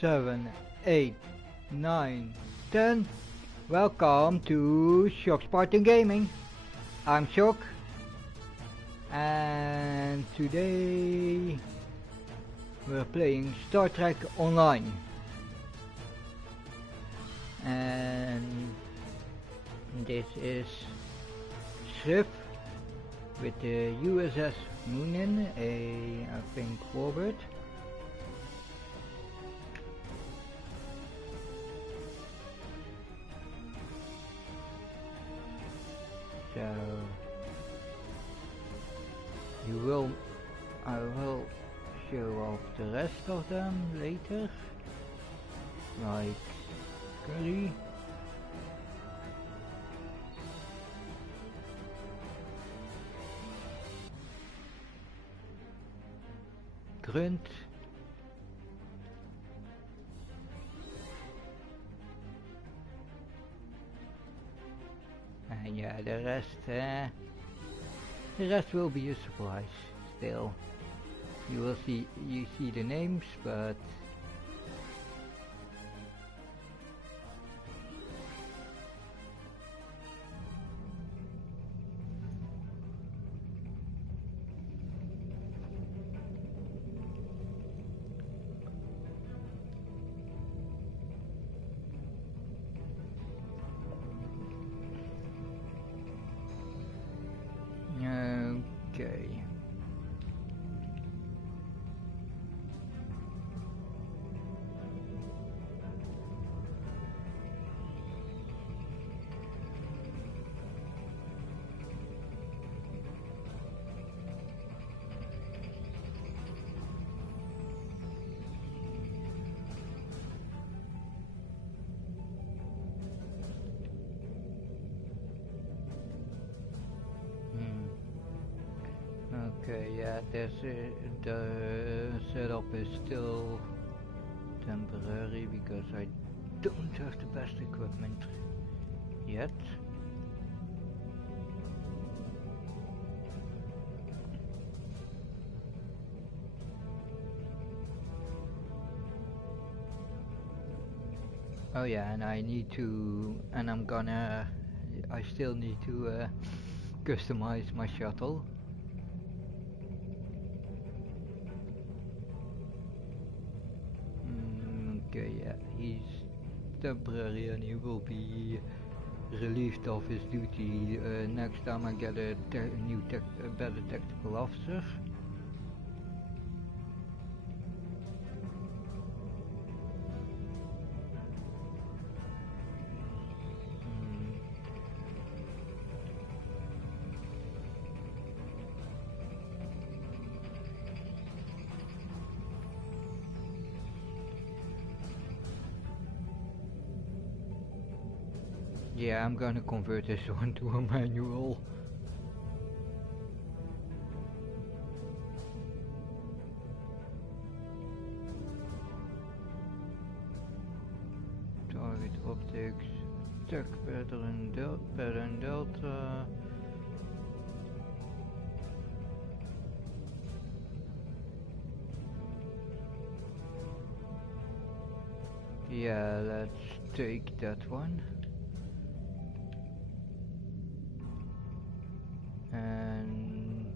7, 8, 9, 10. Welcome to Shock Spartan Gaming. I'm Shock, and today we're playing Star Trek Online. And this is Sryf with the USS Moonin, I think forward. So I will show off the rest of them later, like Curry. Grunt. And yeah, the rest will be a surprise still. You see the names, but okay. Okay, yeah, the setup is still temporary because I don't have the best equipment yet. Oh yeah, and I still need to customize my shuttle. Okay, yeah, he's temporary and he will be relieved of his duty next time I get a better tactical officer. Yeah, I'm gonna convert this one to a manual. Target optics, tech pattern delta. Yeah, let's take that one. And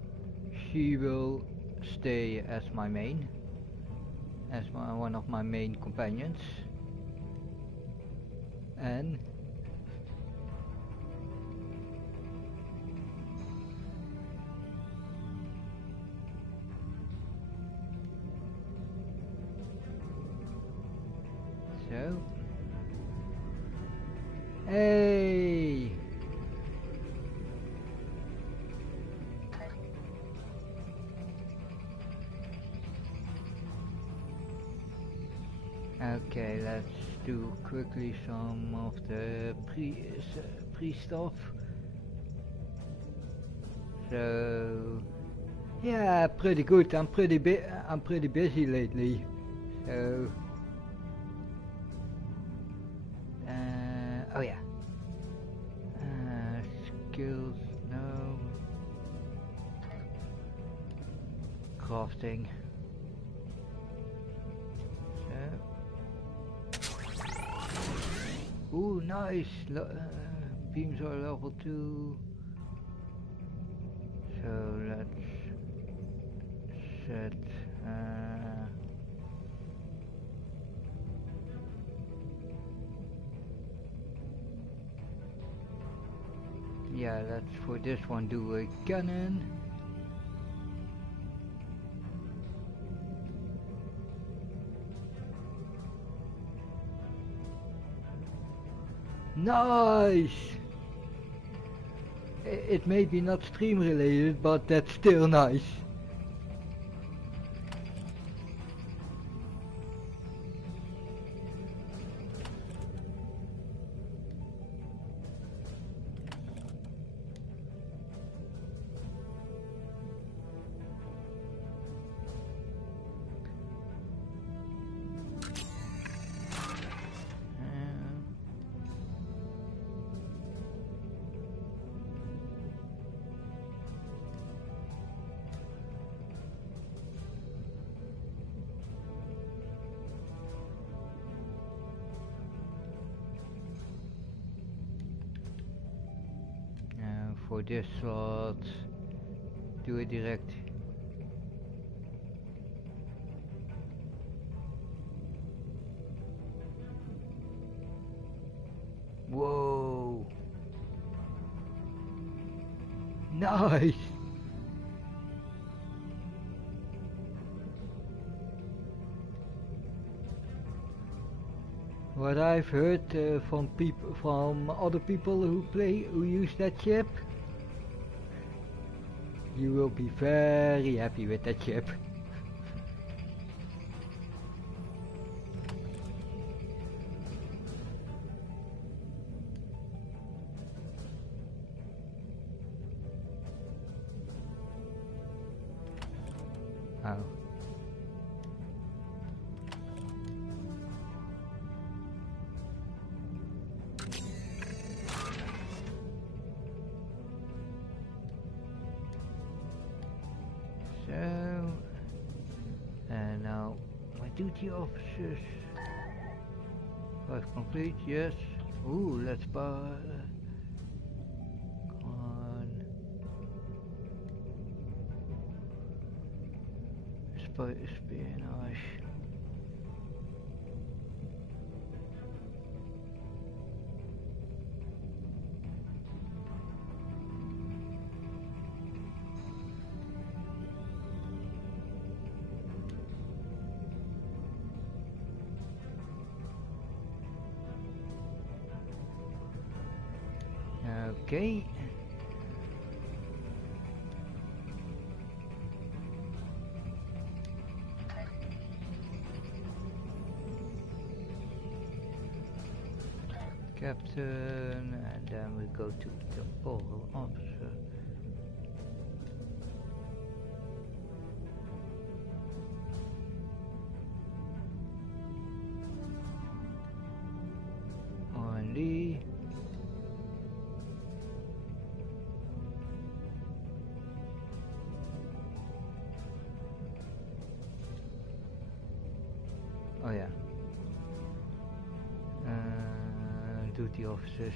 she will stay as my main, as one of my main companions. And so, hey. Okay, let's do quickly some of the pre stuff. So yeah, pretty good. I'm pretty busy lately. So oh yeah. Skills, no. Crafting. So Ooh, nice. Beams are level 2. So let's set. Yeah, let's for this one do a cannon. Nice! It may be not stream related, but that's still nice. For this slot, do it direct. Whoa! Nice! What I've heard from other people who use that ship, you will be very happy with that ship. Oh. So, and now my duty officers. 5 complete, yes. Ooh, let's buy. Come on. Espionage. Okay. Captain, and then we go to temporal officer. R&D. Oh yeah. Duty officers.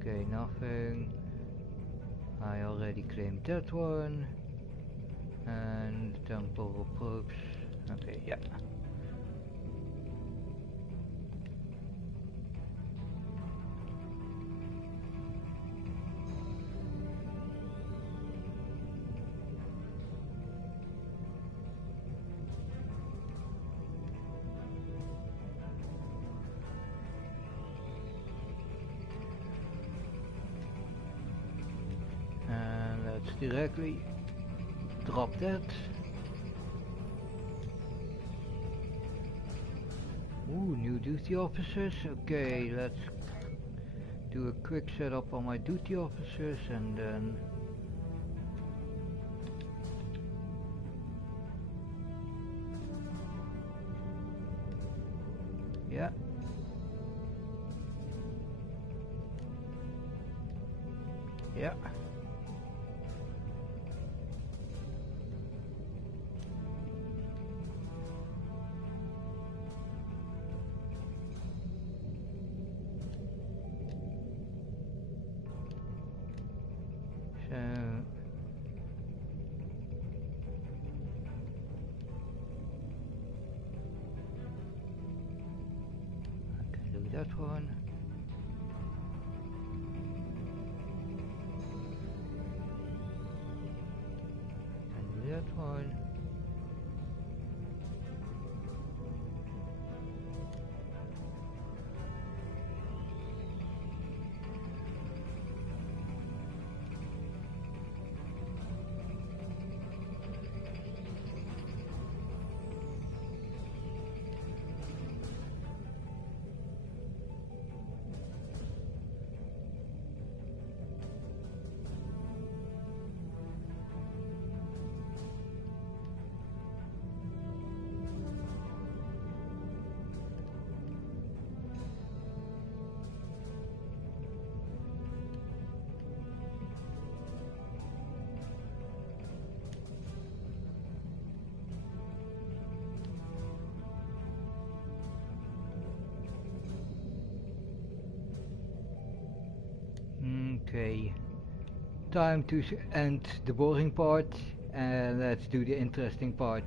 Okay, nothing. I already claimed that one. And temporal probes. Okay, yeah. Let's directly drop that. Ooh, new duty officers. Okay, let's do a quick setup on my duty officers and then yeah. Yeah. that one. And that one. Okay, time to end the boring part and let's do the interesting part.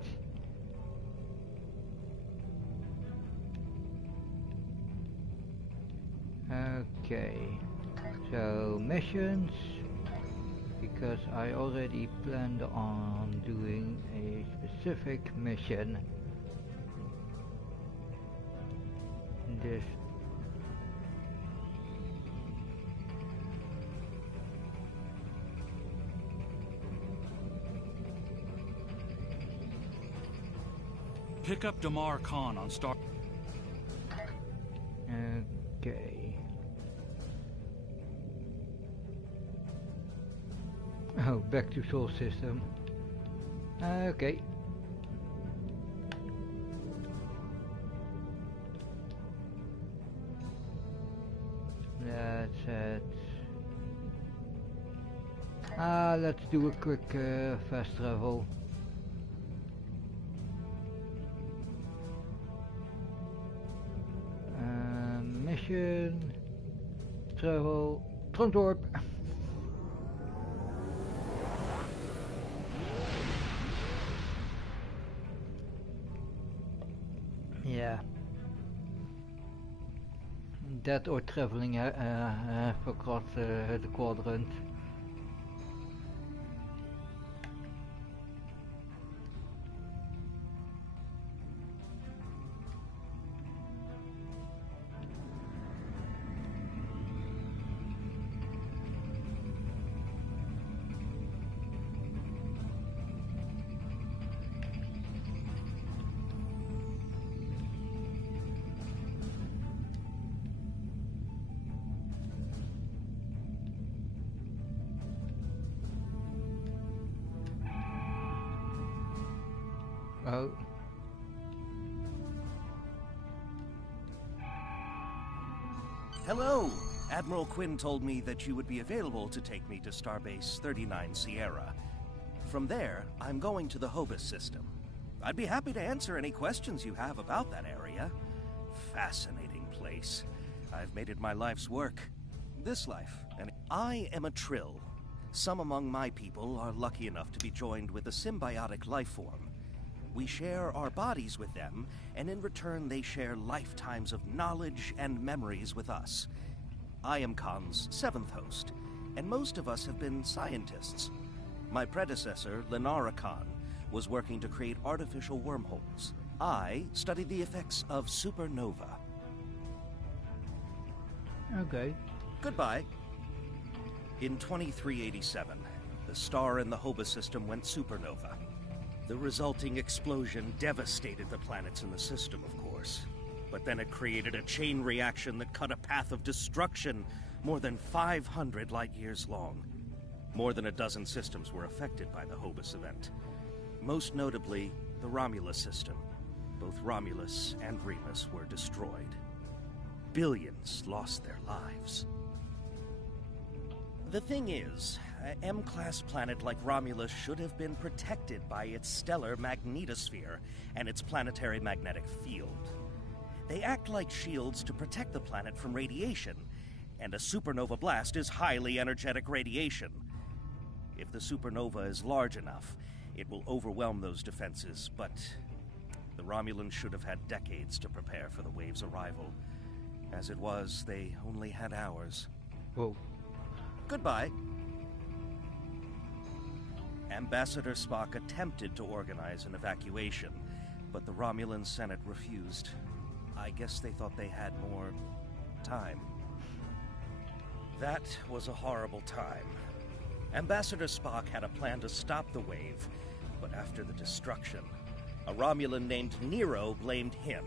Okay, so missions, because I already planned on doing a specific mission. This Pick up Damar Khan on Star. Okay. Oh, back to Sol System. Okay. That's it. Let's do a quick fast travel. Mission, travel, Trondorp. Yeah. That or traveling across the quadrant. Oh. Hello! Admiral Quinn told me that you would be available to take me to Starbase 39 Sierra. From there, I'm going to the Hobus system. I'd be happy to answer any questions you have about that area. Fascinating place. I've made it my life's work. This life. And I am a Trill. Some among my people are lucky enough to be joined with a symbiotic life form. We share our bodies with them, and in return they share lifetimes of knowledge and memories with us. I am Khan's 7th host, and most of us have been scientists. My predecessor, Lenara Khan, was working to create artificial wormholes. I studied the effects of supernova. Okay. Goodbye. In 2387, the star in the Hobus system went supernova. The resulting explosion devastated the planets in the system, of course. But then it created a chain reaction that cut a path of destruction more than 500 light-years long. More than a dozen systems were affected by the Hobus event. Most notably, the Romulus system. Both Romulus and Remus were destroyed. Billions lost their lives. The thing is, an M-class planet like Romulus should have been protected by its stellar magnetosphere and its planetary magnetic field. They act like shields to protect the planet from radiation, and a supernova blast is highly energetic radiation. If the supernova is large enough, it will overwhelm those defenses, but the Romulans should have had decades to prepare for the wave's arrival. As it was, they only had hours. Whoa. Goodbye. Ambassador Spock attempted to organize an evacuation, but the Romulan Senate refused. I guess they thought they had more time. That was a horrible time. Ambassador Spock had a plan to stop the wave, but after the destruction, a Romulan named Nero blamed him.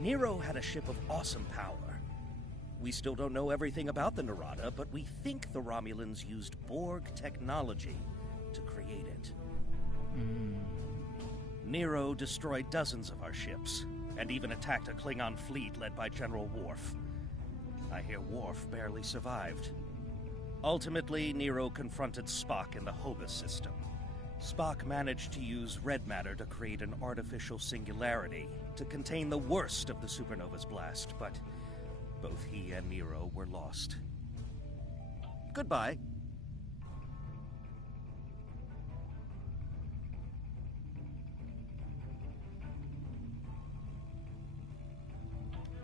Nero had a ship of awesome power. We still don't know everything about the Narada, but we think the Romulans used Borg technology to create it. Nero destroyed dozens of our ships, and even attacked a Klingon fleet led by General Worf. I hear Worf barely survived. Ultimately, Nero confronted Spock in the Hobus system. Spock managed to use red matter to create an artificial singularity to contain the worst of the supernova's blast, but both he and Nero were lost. Goodbye.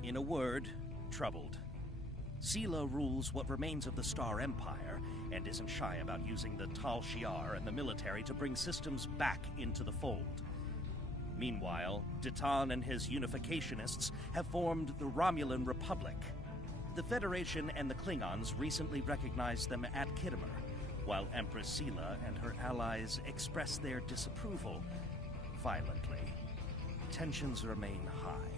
In a word, troubled. Sela rules what remains of the Star Empire, and isn't shy about using the Tal Shiar and the military to bring systems back into the fold. Meanwhile, Ditan and his unificationists have formed the Romulan Republic. The Federation and the Klingons recently recognized them at Khitomer, while Empress Sela and her allies express their disapproval violently. Tensions remain high.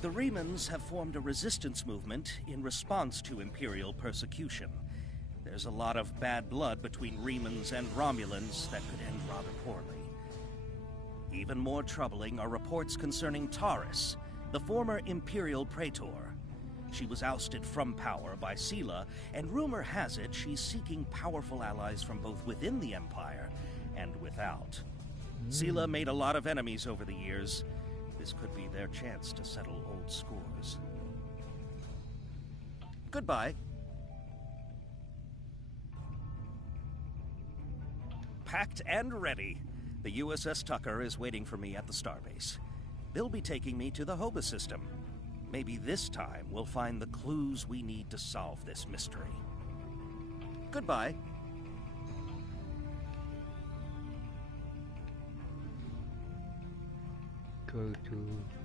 The Remans have formed a resistance movement in response to Imperial persecution. There's a lot of bad blood between Remans and Romulans that could end rather poorly. Even more troubling are reports concerning Taurus, the former Imperial Praetor. She was ousted from power by Sela, and rumor has it she's seeking powerful allies from both within the Empire and without. Sela made a lot of enemies over the years. This could be their chance to settle old scores. Goodbye. Packed and ready. The USS Tucker is waiting for me at the starbase. They'll be taking me to the Hobus system. Maybe this time we'll find the clues we need to solve this mystery. Goodbye. Go to...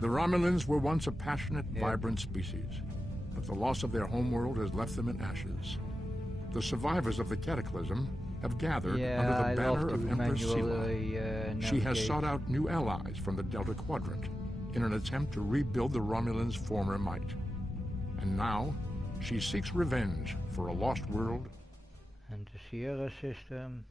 The Romulans were once a passionate, vibrant species, but the loss of their homeworld has left them in ashes. The survivors of the cataclysm have gathered under the banner of Empress Sela. She has sought out new allies from the Delta Quadrant in an attempt to rebuild the Romulans' former might. And now, she seeks revenge for a lost world. And the Sierra system.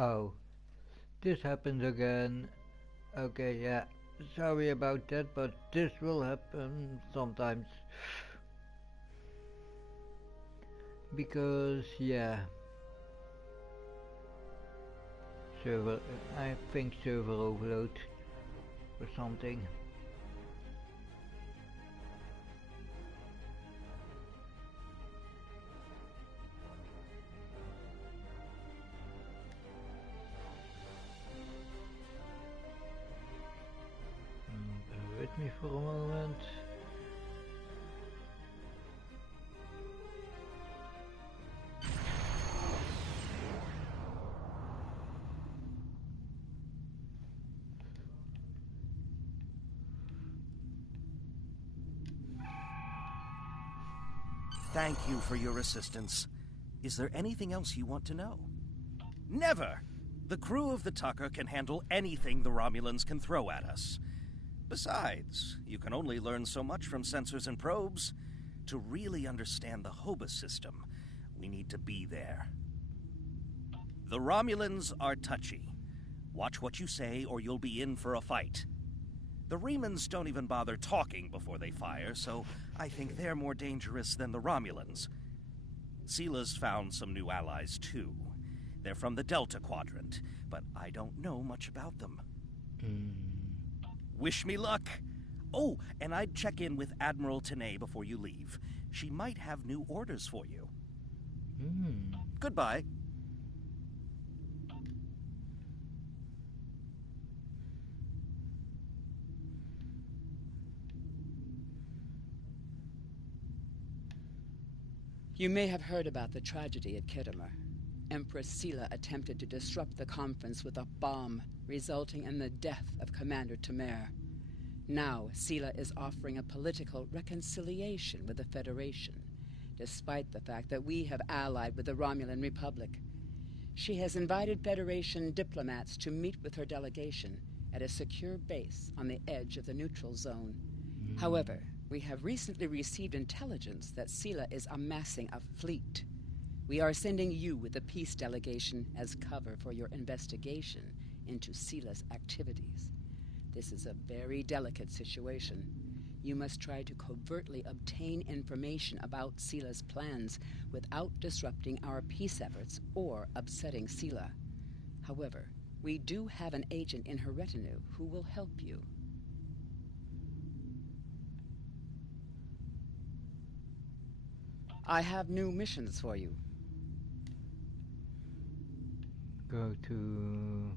Oh, this happens again. Okay, yeah. Sorry about that, but this will happen sometimes. Because, yeah. Server, I think server overload or something. Bear with me for a moment. Thank you for your assistance. Is there anything else you want to know? Never! The crew of the Tucker can handle anything the Romulans can throw at us. Besides, you can only learn so much from sensors and probes. To really understand the Hobus system, we need to be there. The Romulans are touchy. Watch what you say or you'll be in for a fight. The Remans don't even bother talking before they fire, so I think they're more dangerous than the Romulans. Seela's found some new allies, too. They're from the Delta Quadrant, but I don't know much about them. Wish me luck! Oh, and I'd check in with Admiral Tenay before you leave. She might have new orders for you. Goodbye. You may have heard about the tragedy at Khitomer. Empress Seela attempted to disrupt the conference with a bomb, resulting in the death of Commander Temer. Now, Seela is offering a political reconciliation with the Federation, despite the fact that we have allied with the Romulan Republic. She has invited Federation diplomats to meet with her delegation at a secure base on the edge of the neutral zone. However, we have recently received intelligence that Seela is amassing a fleet. We are sending you with the peace delegation as cover for your investigation into Seela's activities. This is a very delicate situation. You must try to covertly obtain information about Seela's plans without disrupting our peace efforts or upsetting Seela. However, we do have an agent in her retinue who will help you. I have new missions for you. Go to...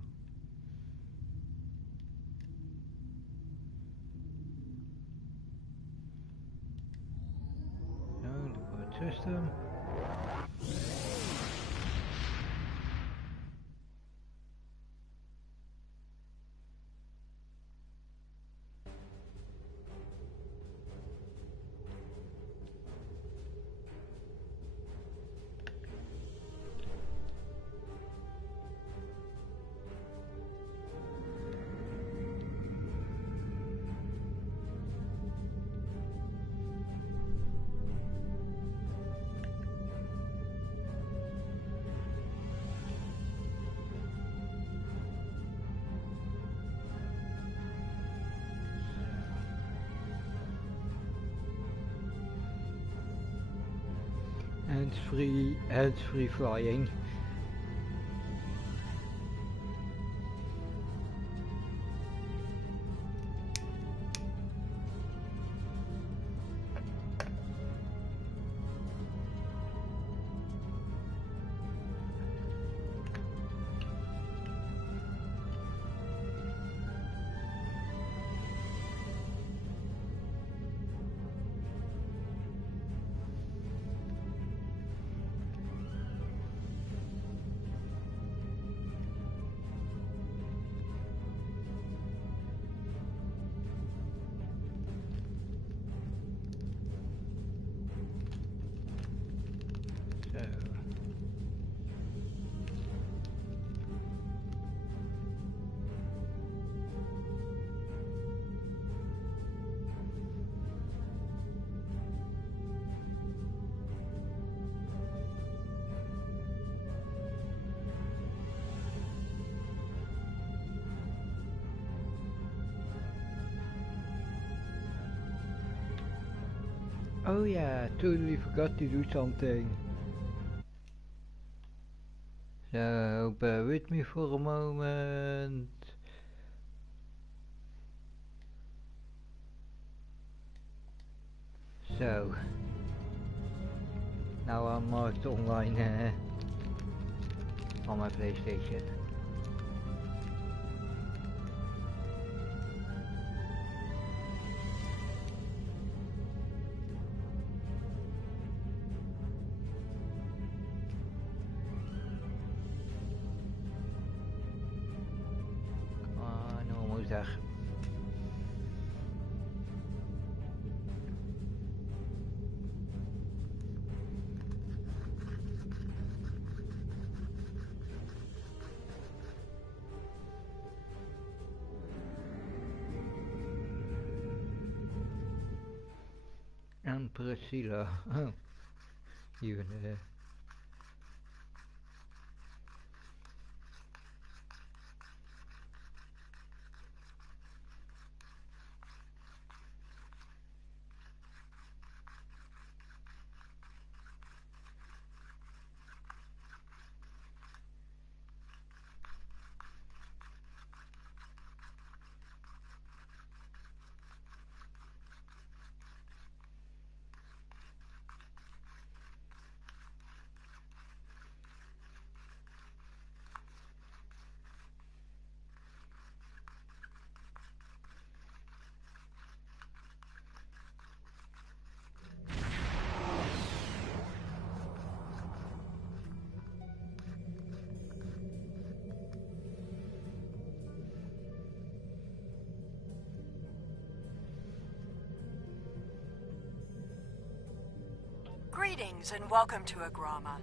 No, the board system. Hands-free flying. Oh yeah, totally forgot to do something. So, bear with me for a moment. So, now I'm marked online on my PlayStation. Come on, almost there. And Priscilla. Oh, even Greetings and welcome to Agrama.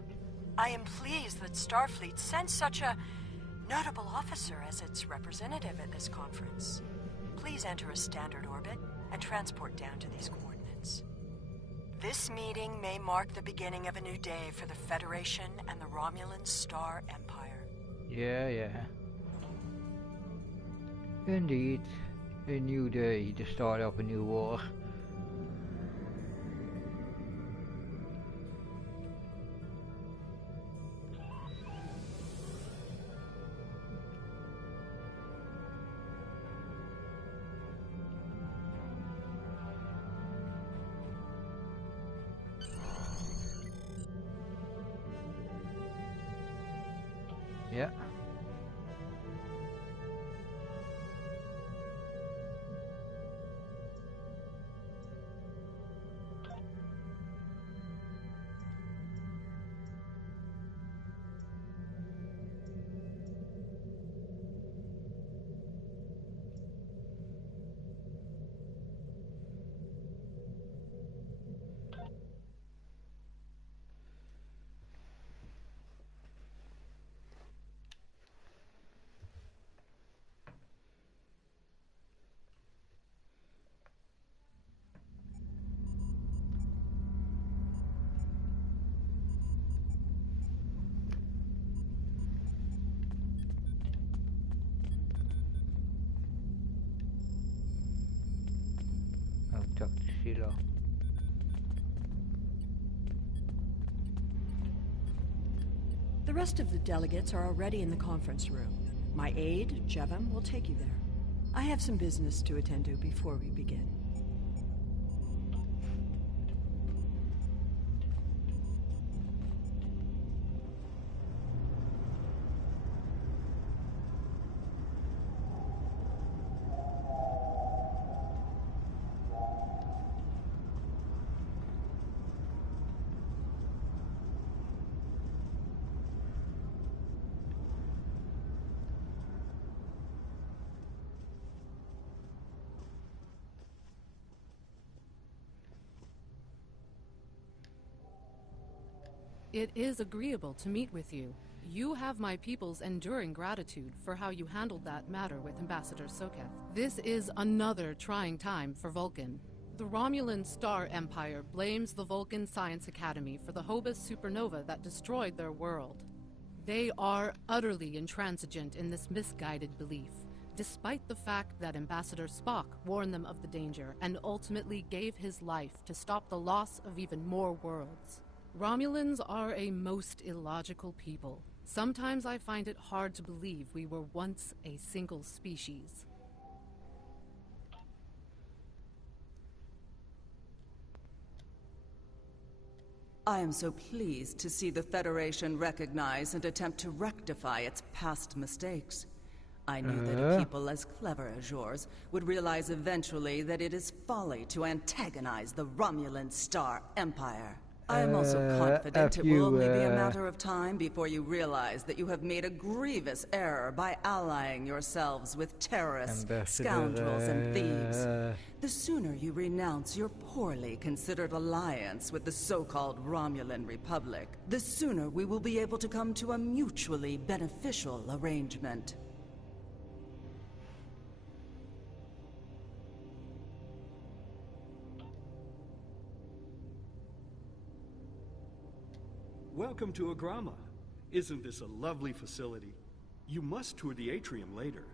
I am pleased that Starfleet sent such a notable officer as its representative at this conference. Please enter a standard orbit and transport down to these coordinates. This meeting may mark the beginning of a new day for the Federation and the Romulan Star Empire. yeah. Indeed, a new day, the start of a new war. Yeah. I'll talk to Sheila. The rest of the delegates are already in the conference room. My aide, Jevem, will take you there. I have some business to attend to before we begin. It is agreeable to meet with you. You have my people's enduring gratitude for how you handled that matter with Ambassador Soketh. This is another trying time for Vulcan. The Romulan Star Empire blames the Vulcan Science Academy for the Hobus supernova that destroyed their world. They are utterly intransigent in this misguided belief, despite the fact that Ambassador Spock warned them of the danger and ultimately gave his life to stop the loss of even more worlds. Romulans are a most illogical people. Sometimes I find it hard to believe we were once a single species. I am so pleased to see the Federation recognize and attempt to rectify its past mistakes. I knew that a people as clever as yours would realize eventually that it is folly to antagonize the Romulan Star Empire. I am also confident it will only be a matter of time before you realize that you have made a grievous error by allying yourselves with terrorists, scoundrels, and thieves. The sooner you renounce your poorly considered alliance with the so-called Romulan Republic, the sooner we will be able to come to a mutually beneficial arrangement. Welcome to Agrama. Isn't this a lovely facility? You must tour the atrium later.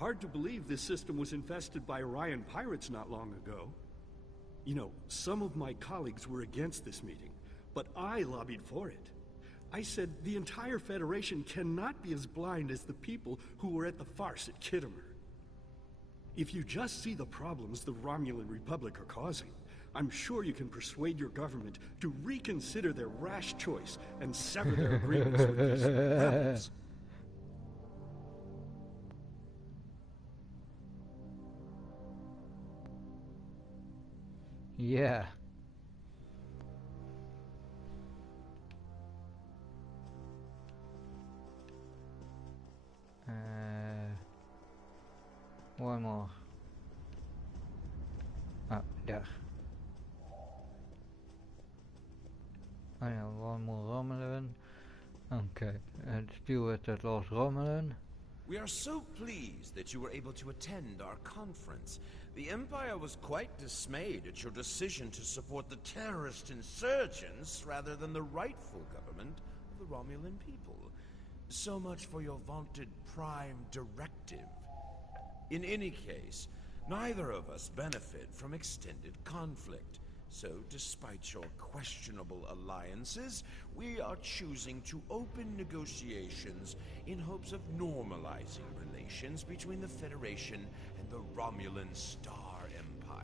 Hard to believe this system was infested by Orion pirates not long ago. You know, some of my colleagues were against this meeting, but I lobbied for it. I said the entire Federation cannot be as blind as the people who were at the farce at Kittimer. If you just see the problems the Romulan Republic are causing, I'm sure you can persuade your government to reconsider their rash choice and sever their agreements with these rebels. Yeah. One more. Ah, there. I have one more Romulan. Okay, let's deal with that last Romulan. We are so pleased that you were able to attend our conference. The Empire was quite dismayed at your decision to support the terrorist insurgents rather than the rightful government of the Romulan people. So much for your vaunted Prime Directive. In any case, neither of us benefit from extended conflict. So, despite your questionable alliances, we are choosing to open negotiations in hopes of normalizing relations between the Federation and the Romulan Star Empire.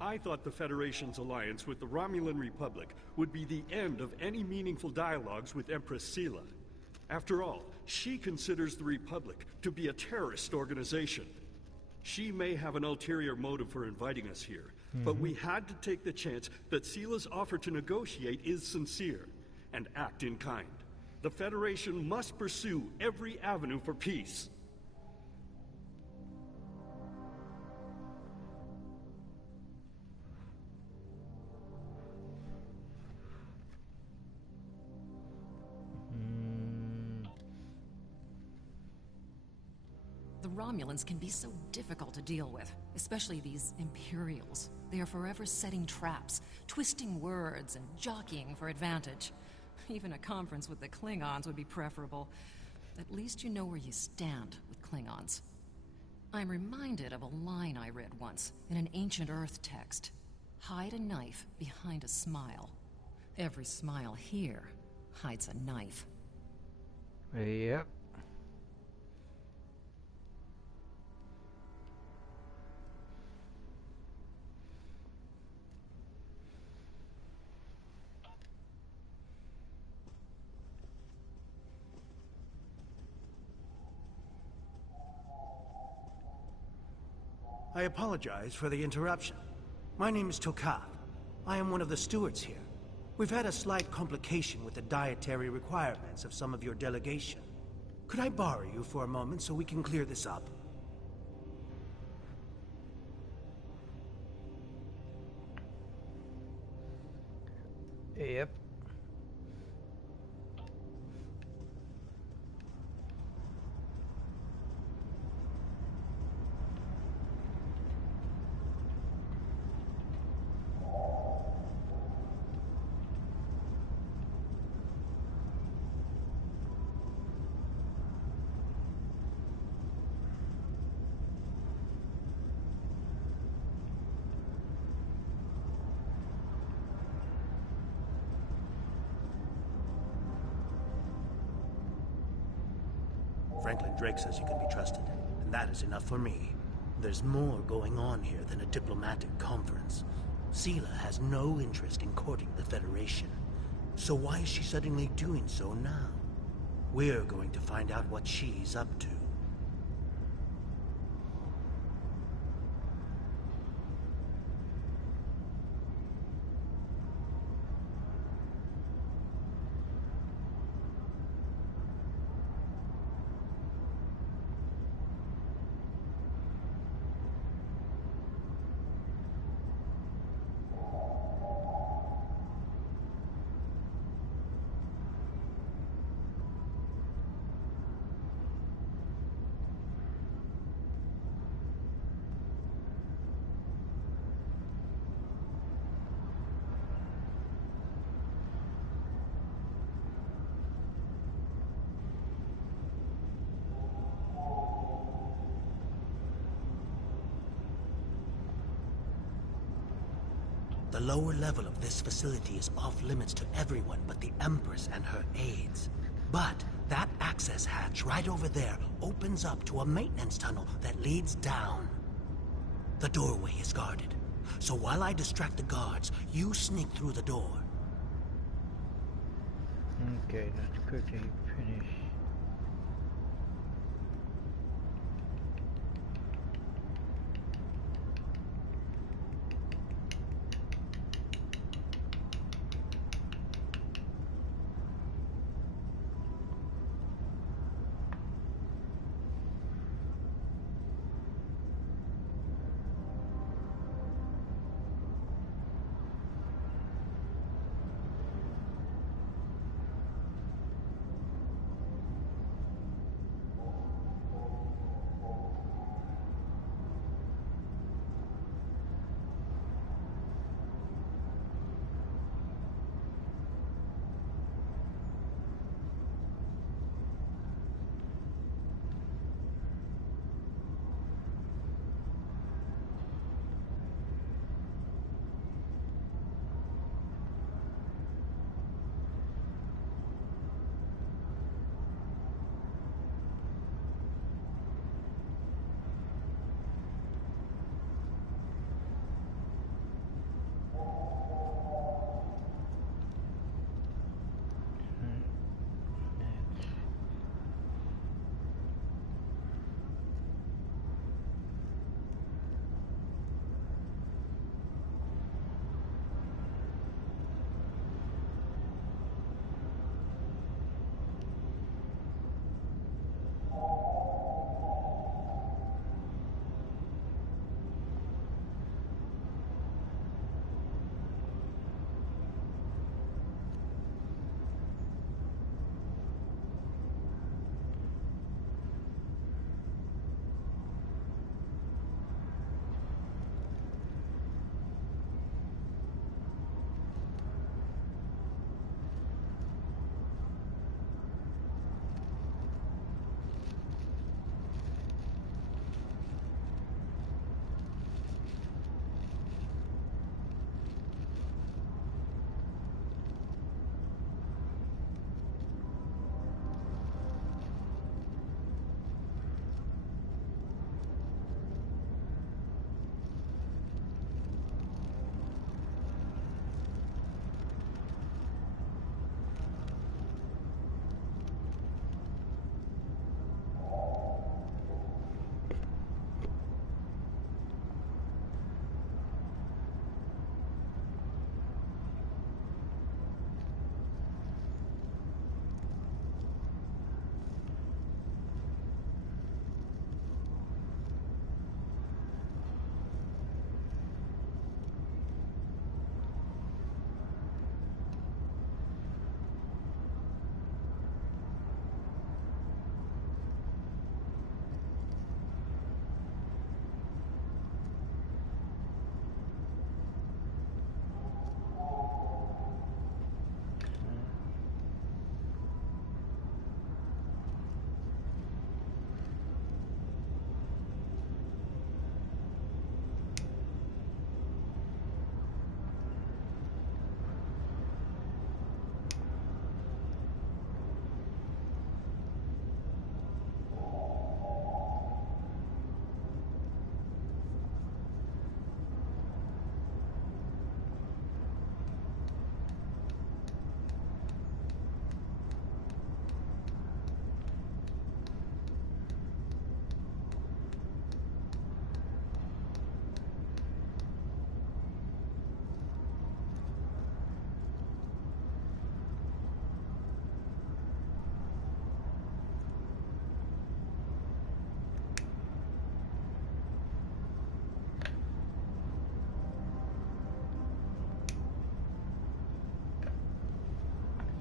I thought the Federation's alliance with the Romulan Republic would be the end of any meaningful dialogues with Empress Sela. After all, she considers the Republic to be a terrorist organization. She may have an ulterior motive for inviting us here, but we had to take the chance that Sela's offer to negotiate is sincere, and act in kind. The Federation must pursue every avenue for peace. The Romulans can be so difficult to deal with, especially these Imperials. They are forever setting traps, twisting words, and jockeying for advantage. Even a conference with the Klingons would be preferable. At least you know where you stand with Klingons. I'm reminded of a line I read once in an ancient Earth text. Hide a knife behind a smile. Every smile here hides a knife. Yep. I apologize for the interruption. My name is Tokav. I am one of the stewards here. We've had a slight complication with the dietary requirements of some of your delegation. Could I borrow you for a moment so we can clear this up? Yep. Franklin Drake says you can be trusted, and that is enough for me. There's more going on here than a diplomatic conference. Sela has no interest in courting the Federation. So why is she suddenly doing so now? We're going to find out what she's up to. The lower level of this facility is off limits to everyone but the Empress and her aides. But that access hatch right over there opens up to a maintenance tunnel that leads down. The doorway is guarded, so while I distract the guards, you sneak through the door. Okay, let's quickly finish.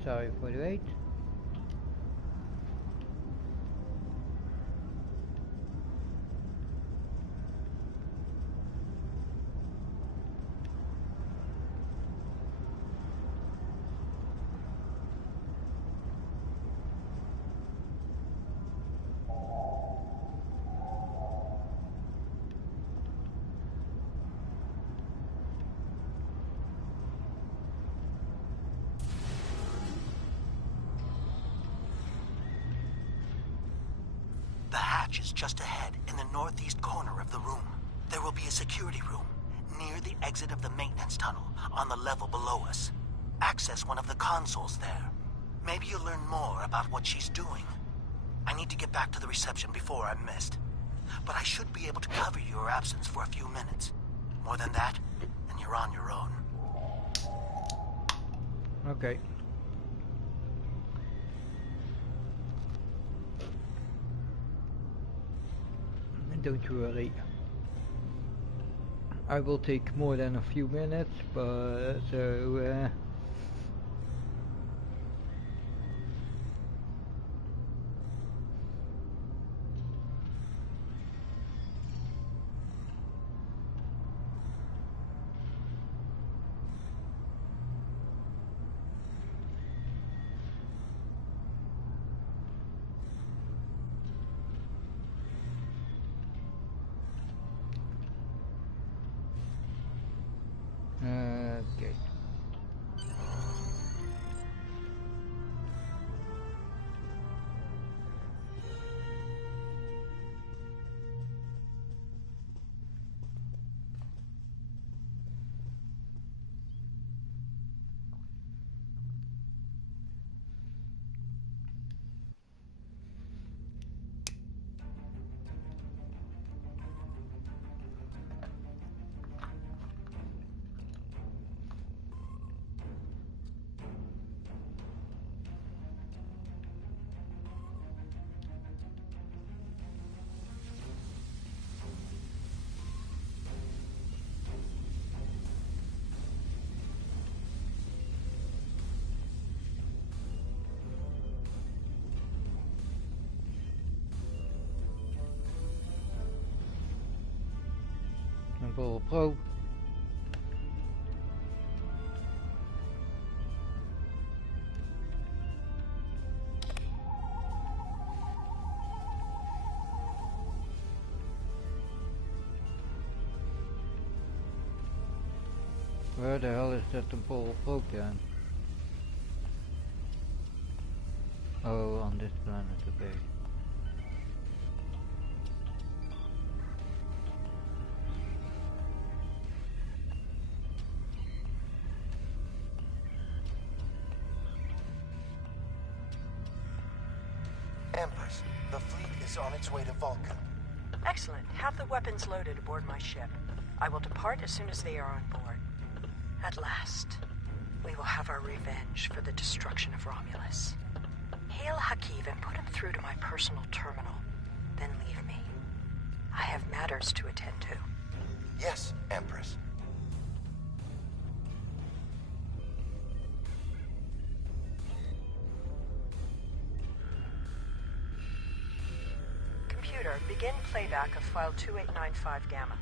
sorry for the wait. The hatch is just ahead, in the northeast corner of the room. There will be a security room, near the exit of the maintenance tunnel, on the level below us. Access one of the consoles there. Maybe you'll learn more about what she's doing. I need to get back to the reception before I'm missed. But I should be able to cover your absence for a few minutes. More than that, and you're on your own. Okay. Don't worry. I will take more than a few minutes, but so okay. Temporal probe. Where the hell is that temporal probe then? Oh, on this planet, okay. Empress, the fleet is on its way to Vulcan. Excellent. Have the weapons loaded aboard my ship. I will depart as soon as they are on board. At last, we will have our revenge for the destruction of Romulus. Hail Hakiv and put him through to my personal terminal. Then leave me. I have matters to attend to. Yes, Empress. Computer, begin playback of file 2895 Gamma.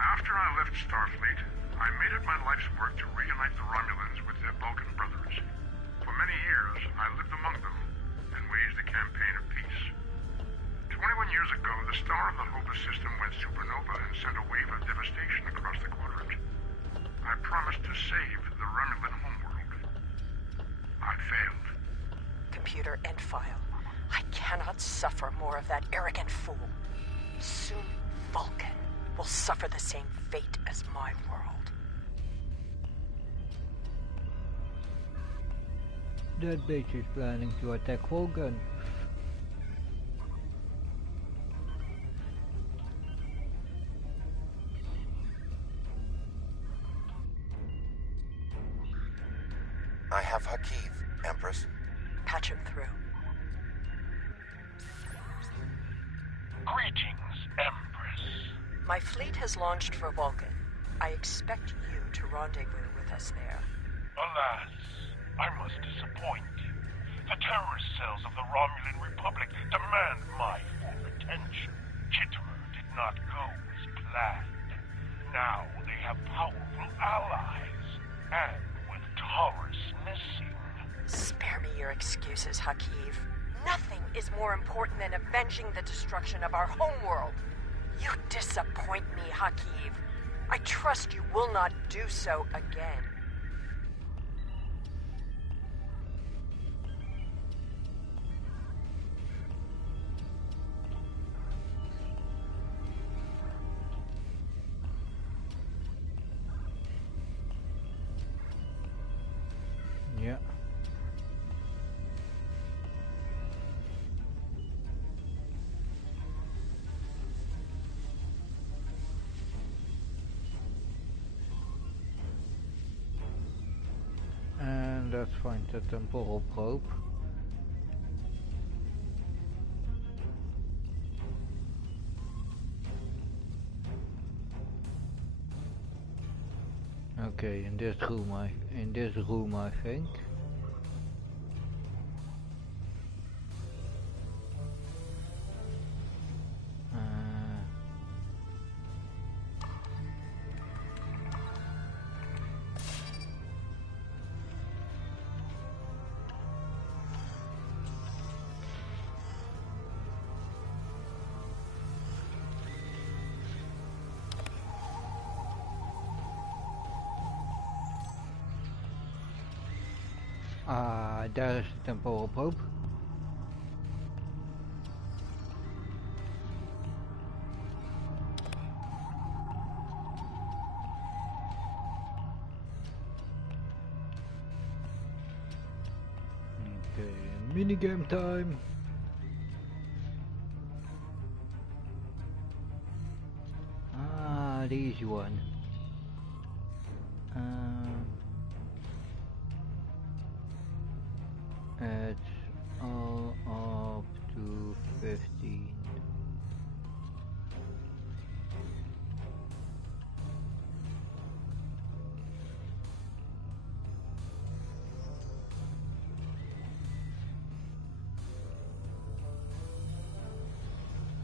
After I left Starfleet, I made it my life's work to reunite the Romulans with their Vulcan brothers. For many years, I lived among them and waged a campaign of peace. 21 years ago, the star of the Hobus system went supernova and sent a wave of devastation across the quadrant. I promised to save the Romulan homeworld. I failed. Computer, end file. I cannot suffer more of that arrogant fool. Soon, Vulcan will suffer the same fate as my world. That bitch is planning to attack Vulcan. I have Hakiv, Empress. Patch him through. Greetings, Empress. My fleet has launched for Vulcan. I expect you to rendezvous with us there. Alas, I must disappoint you. The terrorist cells of the Romulan Republic demand my full attention. Khitomer did not go as planned. Now they have powerful allies, and with Taurus missing... Spare me your excuses, Hakiv. Nothing is more important than avenging the destruction of our homeworld. You disappoint me, Hakiv. I trust you will not do so again. Yeah. And let's find the temporal probe. Okay, in this room I think. Daar is de temporal probe. Okay, minigame time. The easy one. It's all up to 15.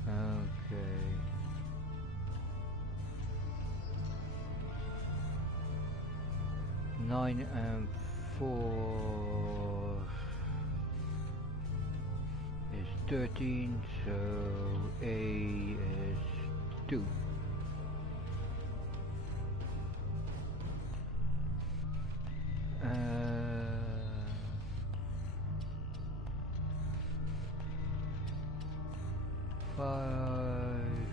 Okay. Nine and 4 is 13, so A is 2. Five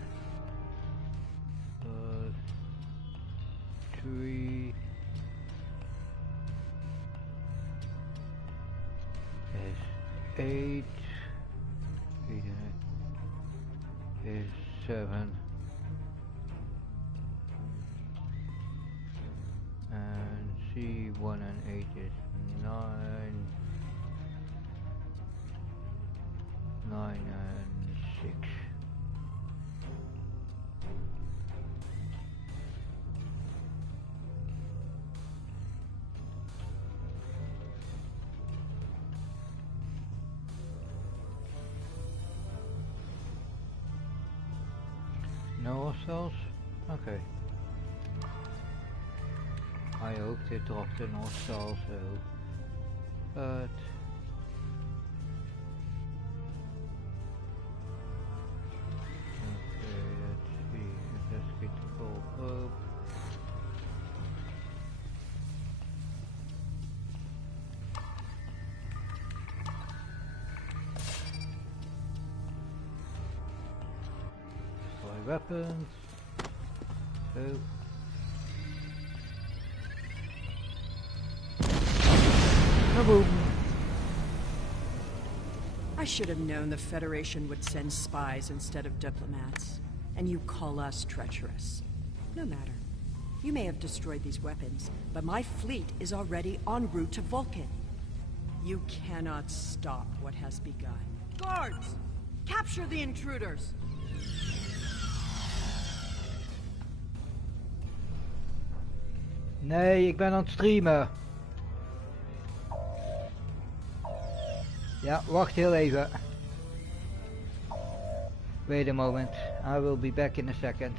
plus 3 is 8. Is 7 and C 1 and 8 is 9, 9 and 6. No cells? Okay. I hope they dropped the North Star so, but okay, let's see, investigate the full probe. Destroy weapons. Oh. Kaboom! I should have known the Federation would send spies instead of diplomats. And you call us treacherous. No matter. You may have destroyed these weapons, but my fleet is already en route to Vulcan. You cannot stop what has begun. Guards! Capture the intruders! Nee, ik ben aan het streamen. Ja, wacht heel even. Wait a moment. I will be back in a second.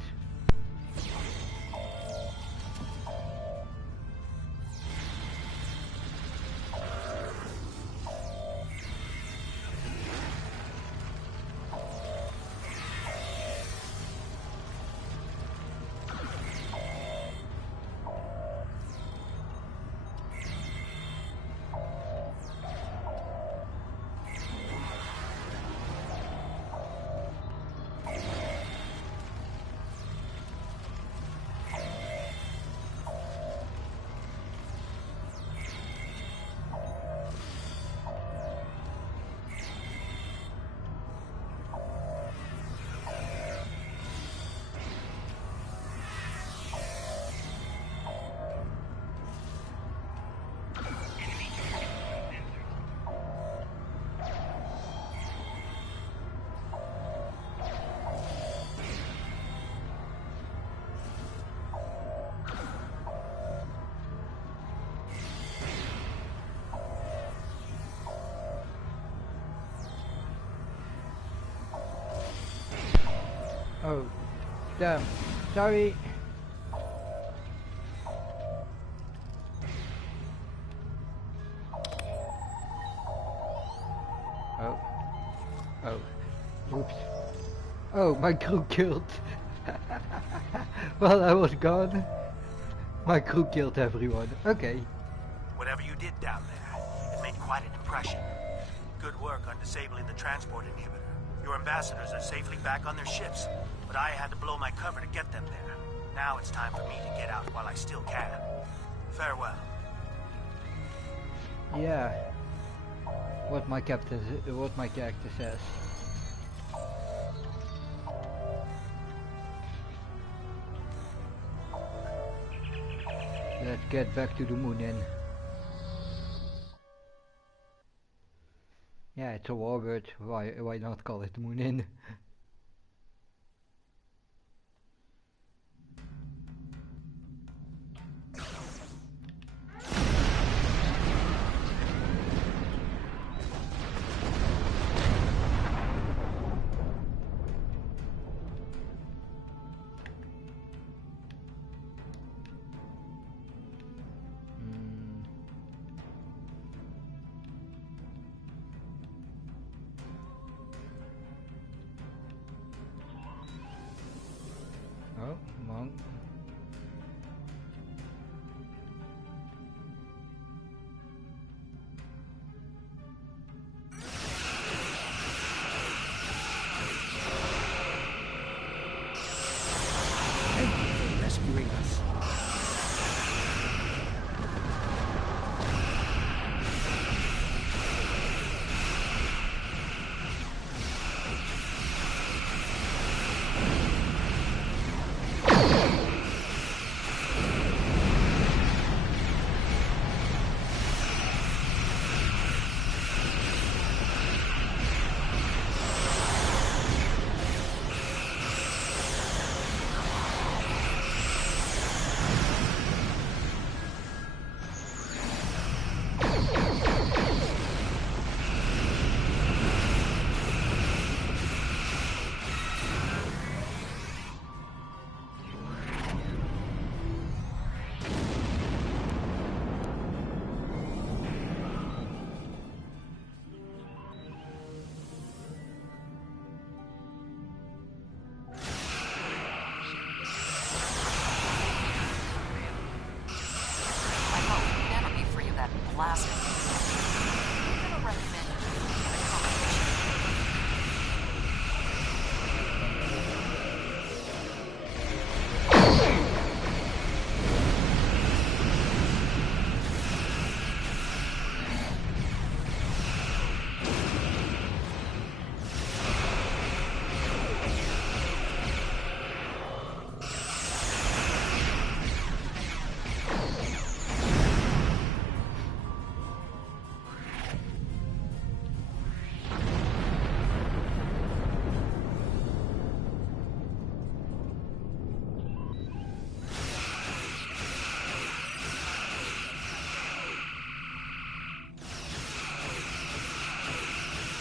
Oh, damn. Sorry. Oh. Oh. Oops. Oh, my crew killed. While I was gone, my crew killed everyone. Okay. Whatever you did down there, it made quite an impression. Good work on disabling the transport inhibitor. Your ambassadors are safely back on their ships, but I had to blow my cover to get them there. Now it's time for me to get out while I still can. Farewell. Yeah. What my character says. Let's get back to the moon then. Yeah, it's a warbird. Why not call it moon in? Oh, come on. Thank you for rescuing us.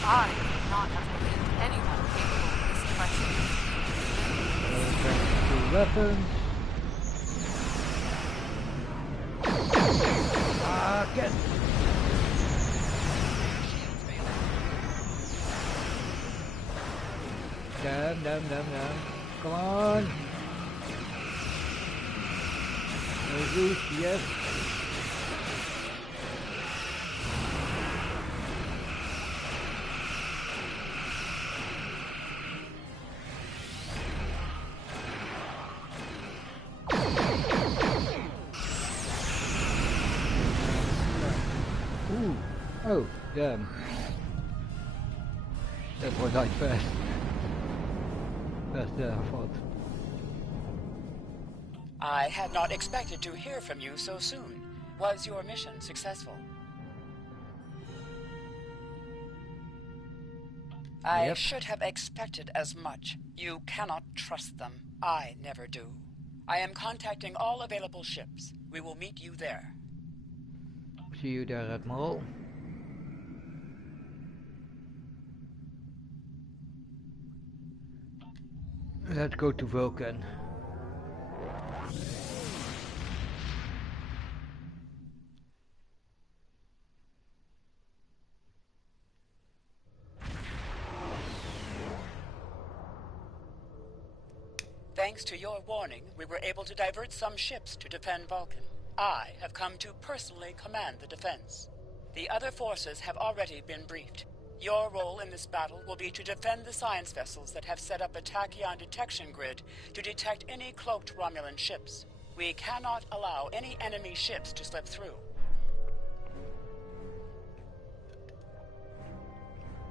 I would not have believed anyone capable of this treachery. Weapons. Get. Damn. Come on. Zeus, yes. Ooh. Oh, damn. That was like fast. Faster, I thought. I had not expected to hear from you so soon. Was your mission successful? I should have expected as much. You cannot trust them. I never do. I am contacting all available ships. We will meet you there. See you there, Admiral. Let's go to Vulcan. Thanks to your warning, we were able to divert some ships to defend Vulcan. I have come to personally command the defense. The other forces have already been briefed. Your role in this battle will be to defend the science vessels that have set up a tachyon detection grid to detect any cloaked Romulan ships. We cannot allow any enemy ships to slip through.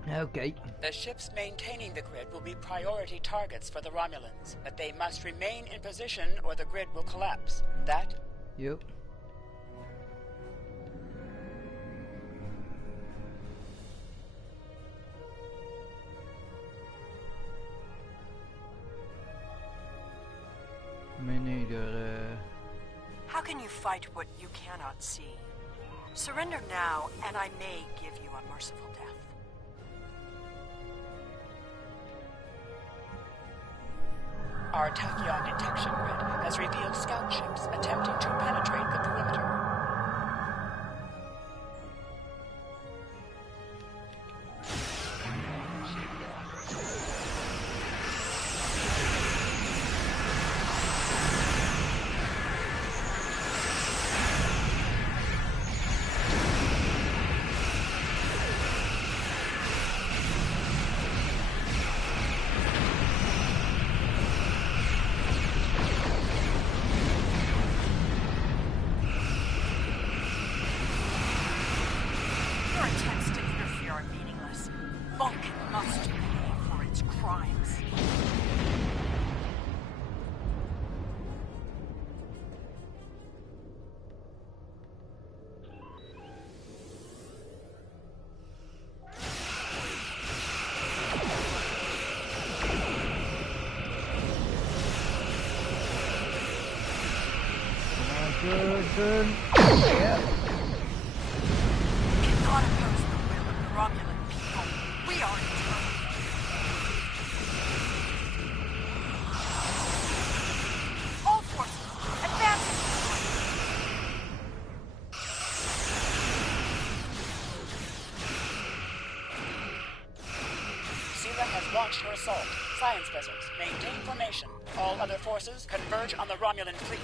Okay. The ships maintaining the grid will be priority targets for the Romulans, but they must remain in position or the grid will collapse. That? Yep. Me neither. How can you fight what you cannot see? Surrender now, and I may give you a merciful death. Our tachyon detection grid has revealed scout ships attempting to penetrate the perimeter. Good. Yeah. We cannot oppose the will of the Romulan people. We are determined. All forces, advance! Sela has launched her assault. Science vessels, maintain formation. All other forces converge on the Romulan fleet.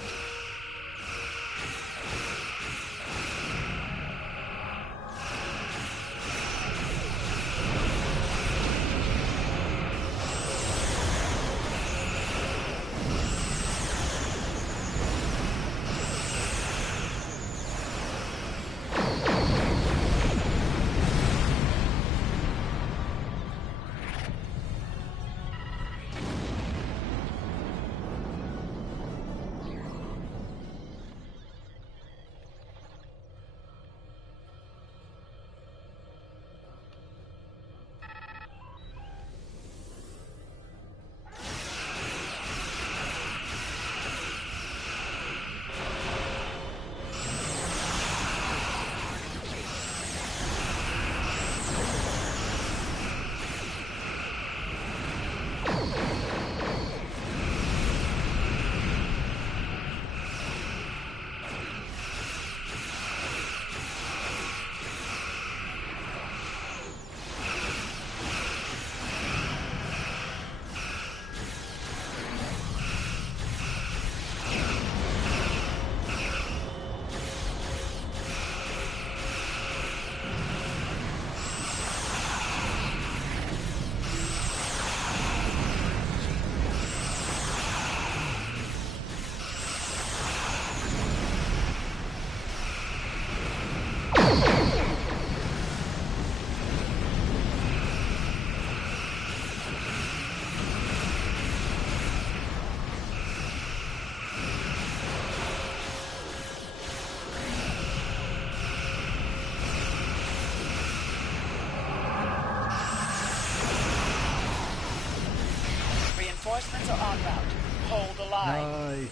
Reinforcements are en route. Hold the line. Nice.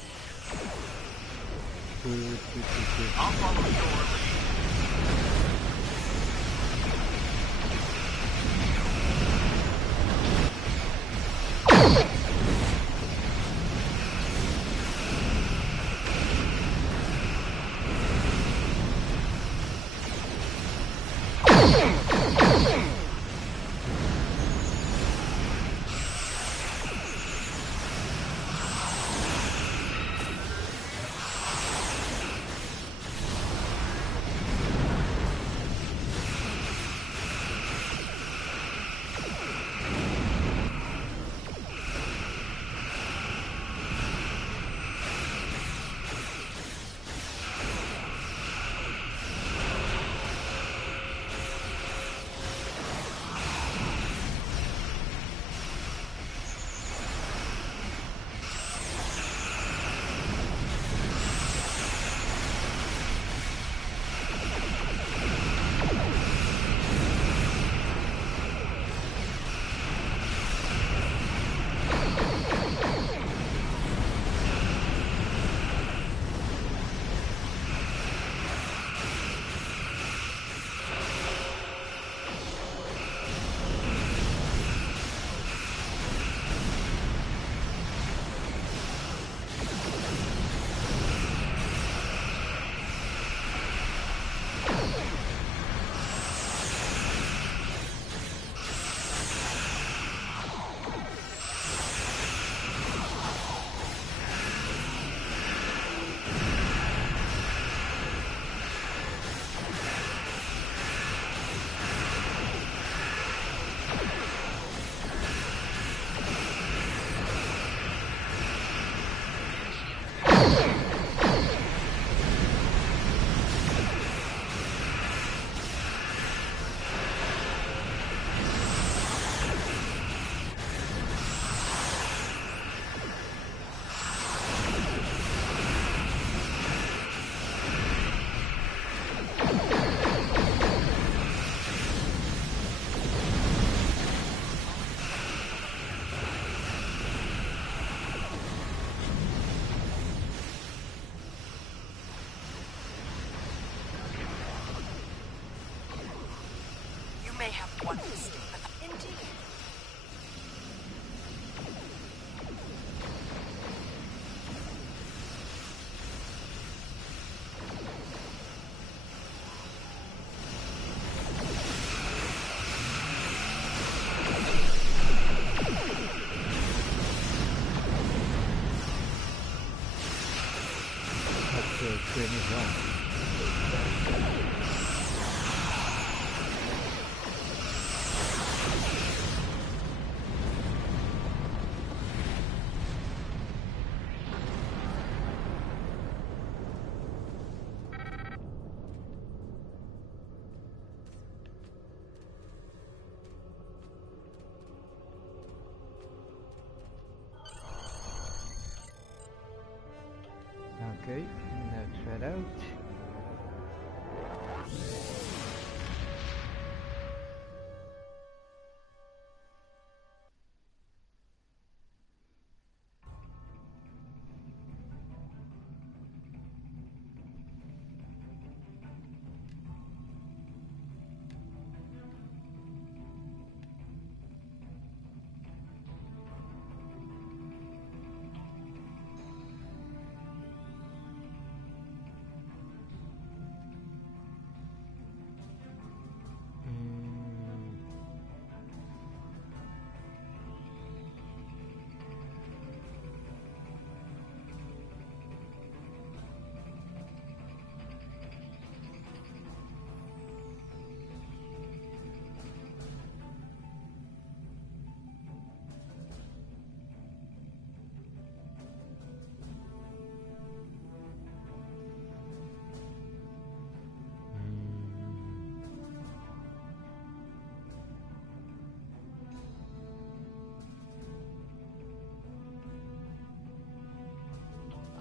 Good. I'll follow your may have one mistake, but indeed. That's a training zone. Okay, let's head out.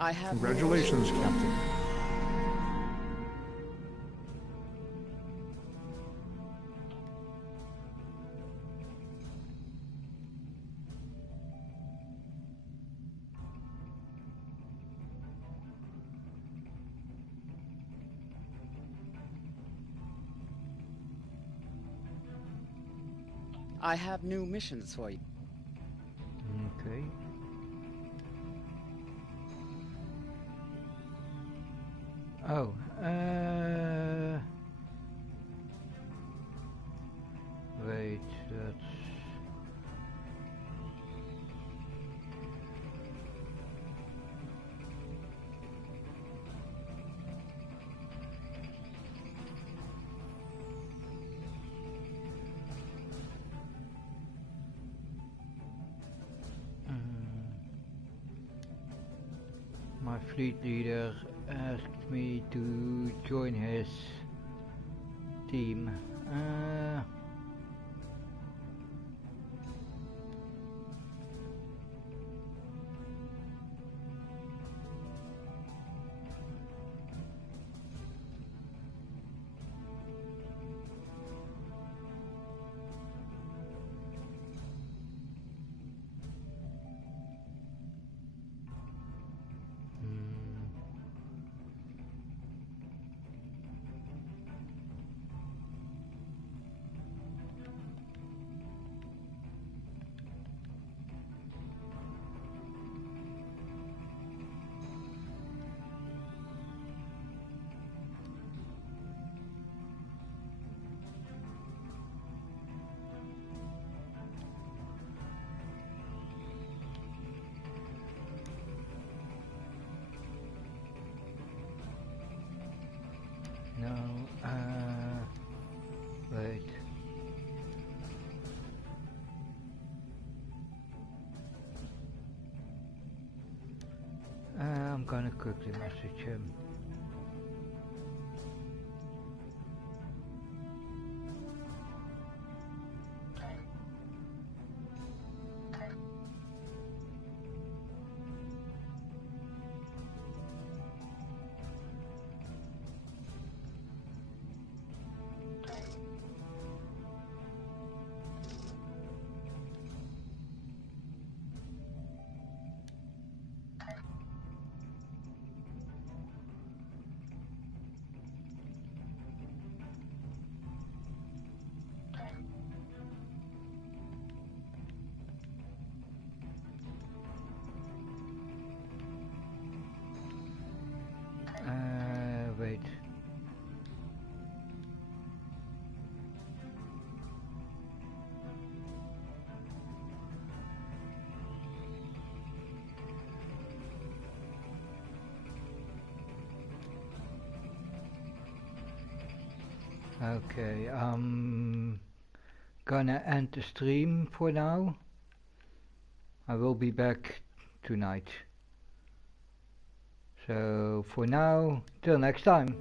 I have Congratulations, Captain. I have new missions for you. Okay. Oh, wait, that's... My fleet leader asked me to join his team. No, wait. I'm gonna quickly message him. Wait. Okay, I'm gonna end the stream for now. I will be back tonight. So for now, till next time.